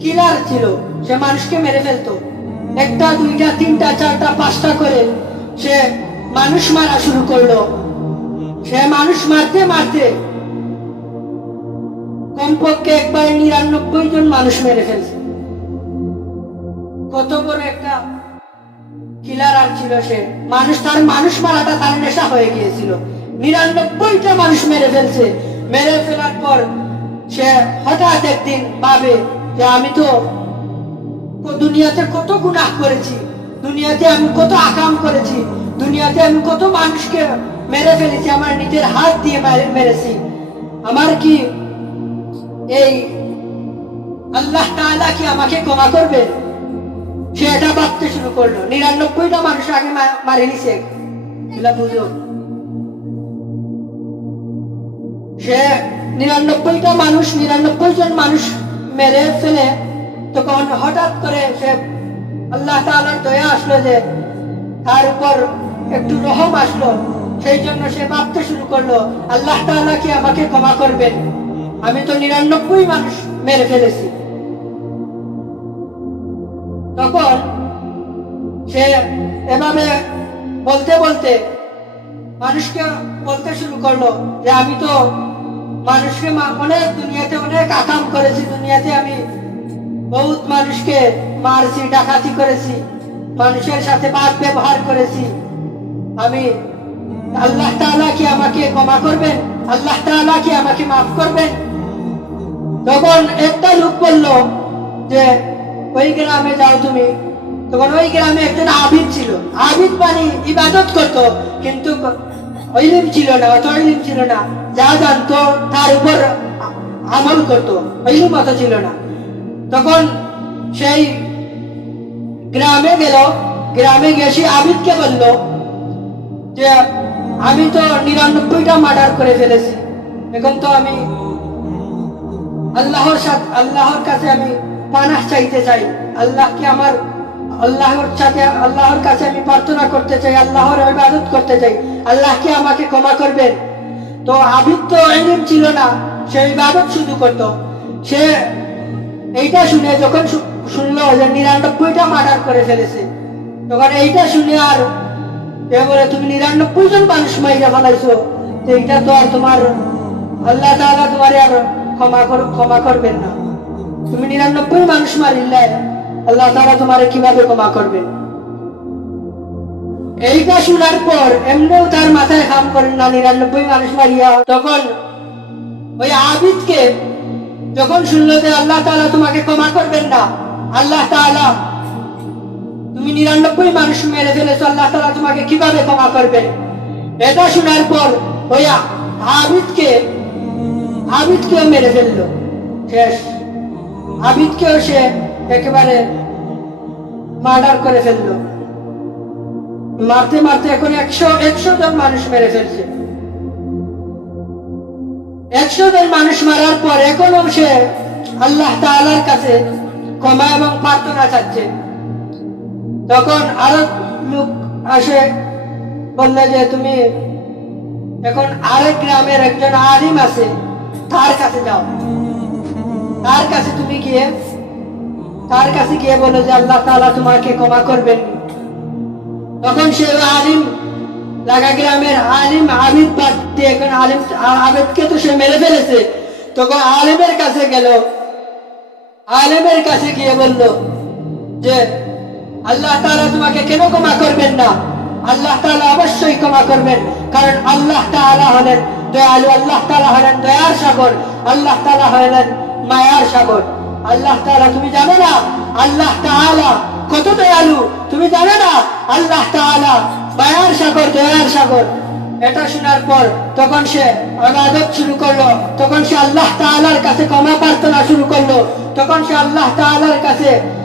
কিলার ছিল, সে মানুষকে মেরে ফেলতো। একটা, দুইটা, তিনটা, চারটা, পাঁচটা করে সে মানুষ মারা শুরু করল। সে মানুষ মারতে মারতে কমপক্ষে একবার নিরানব্বই জন মানুষ মেরে ফেলছে। কত বড় একটা কিলার আর ছিল সে। মানুষ তার মানুষ মারাটা তার নেশা হয়ে গিয়েছিল। নিরানব্বইটা মানুষ মেরে ফেলছে। মেরে ফেলার পর সে হঠাৎ একদিন ভাবে যে আমি তো দুনিয়াতে কত গুনাহ করেছি। দুনিয়াতে আমি কত আকাম করেছি। দুনিয়াতে আমি কত মানুষকে মেরে ফেলেছি, আমার নিজের হাত দিয়ে মেরেছি। আমার কি এই আল্লাহ তাআলা কি আমাকে ক্ষমা করবে? সে এটা ভাবতে শুরু করল। নিরানব্বইটা মানুষ আগে মারে নিছে। সে নিরানব্বইটা মানুষ, নিরানব্বই জন মানুষ মেরে ফেলে, তখন হঠাৎ করে সে আল্লাহ দয়া আসলো যে তার উপর একটু রহম আসলো। সেই জন্য সে ভাবতে শুরু করল, আল্লাহ কি আমাকে ক্ষমা করবেন? আমি তো নিরানব্বই মানুষ মেরে ফেলেছি। তখন সে এভাবে বলতে বলতে মানুষকে বলতে শুরু করল যে, আমি তো মানুষকে অনেক দুনিয়াতে, অনেক আকাম করেছি। দুনিয়াতে আমি বহুত মানুষকে মারছি, ডাকাতি করেছি। মানুষের সাথে বাদ ব্যবহার করেছি। আমি আল্লাহ তাআলা কি আমাকে ক্ষমা করবেন? আল্লাহ তাআলা কি আমাকে মাফ করবেন? তখন একটা লোক বলল যে, ওই গ্রামে যাও তুমি। তখন ওই গ্রামে একজন আবিদ ছিল। আবিদ মানে ইবাদত করত, কিন্তু ঐলিম ছিল না, অত ঐলিম ছিল না। যা জানতো, তার উপর আমল করতো। ঐলিম অত ছিল না। তখন সেই গ্রামে গেল। গ্রামে গিয়ে সে আবিদকে বলল যে, আমি তো নিরানব্বইটা মার্ডার করে ফেলেছি। এখন তো আমি আল্লাহর সাথে, আল্লাহর কাছে আমি পানাহ চাইতে চাই। আল্লাহকে আমার আল্লাহর সাথে আল্লাহর কাছে আমি প্রার্থনা করতে চাই, আল্লাহর ইবাদত করতে চাই। আল্লাহকে আমাকে ক্ষমা করবেন? তো আবিদ তো এলিম ছিল না, সে ইবাদত শুধু করতো। সে এইটা শুনে যখন শুনলো যে নিরানব্বইটা মার্ডার করে ফেলেছে, তখন এইটা শুনে আর এ বলে, তুমি নিরানব্বই জন মানুষ মাইরা ফেলাইছো তো এইটা তো আর তোমার, আল্লাহ তাআলা তোমার আর ক্ষমা ক্ষমা করবেন না। তুমি নিরানব্বই মানুষ মারিলে আল্লাহ তাআলা তোমারে কীভাবে ক্ষমা করবেন এইটা শোনার পর এমনিও তার মাথায় কাম করেন না, নিরানব্বই মানুষ মারিয়া। তখন ওই আবিদকে যখন শুনলো যে আল্লাহ তাআলা তোমাকে ক্ষমা করবেন না, আল্লাহ তাআলা, তুমি নিরানব্বই মানুষ মেরে ফেলেছো, আল্লাহ তাআলা তোমাকে কীভাবে ক্ষমা করবেন? এটা শোনার পর ওই আবিদকে, আবিদকেও মেরে ফেলল। শেষ। আবিদকেও সে একেবারে মার্ডার করে ফেলল। মারতে মারতে এখন একশো একশো জন মানুষ মেরে ফেলছে। একশো জন মানুষ মারার পর এখনও সে আল্লাহ তাআলার কাছে ক্ষমা এবং প্রার্থনা চাচ্ছে। তখন আরও লোক আসে, বললে যে তুমি এখন আরেক গ্রামের একজন আলিম আছে, তার কাছে যাও। তার কাছে তুমি গিয়ে তার কাছে গিয়ে বলো যে আল্লাহ তাআলা তোমাকে ক্ষমা করবেন। তখন সে আলিম লাগা গ্রামের আলিম আবিদ বাদ এখন আলিম, আবিদকে তো সে মেরে ফেলেছে। তখন আলিমের কাছে গেল। আলেমের কাছে গিয়ে বলল যে, আল্লাহ তাআলা তোমাকে কেন ক্ষমা করবেন না? আল্লাহ তাআলা অবশ্যই ক্ষমা করবেন। কারণ আল্লাহ তাআলা হলেন দয়ালু, আল্লাহ তাআলা হলেন দয়ার সাগর, আল্লাহ তাআলা হলেন মায়ার সাগর। আল্লাহ তাআলা, তুমি জানো না? আল্লাহ তাআলা কত দয়ালু, তুমি জানো না? আল্লাহ তাআলা বায়ার সাগর, দয়ার সাগর। এটা শোনার পর তখন সে ইবাদত শুরু করল, তখন সে আল্লাহ তাআলার কাছে ক্ষমা প্রার্থনা শুরু করল, তখন সে আল্লাহ তাআলার কাছে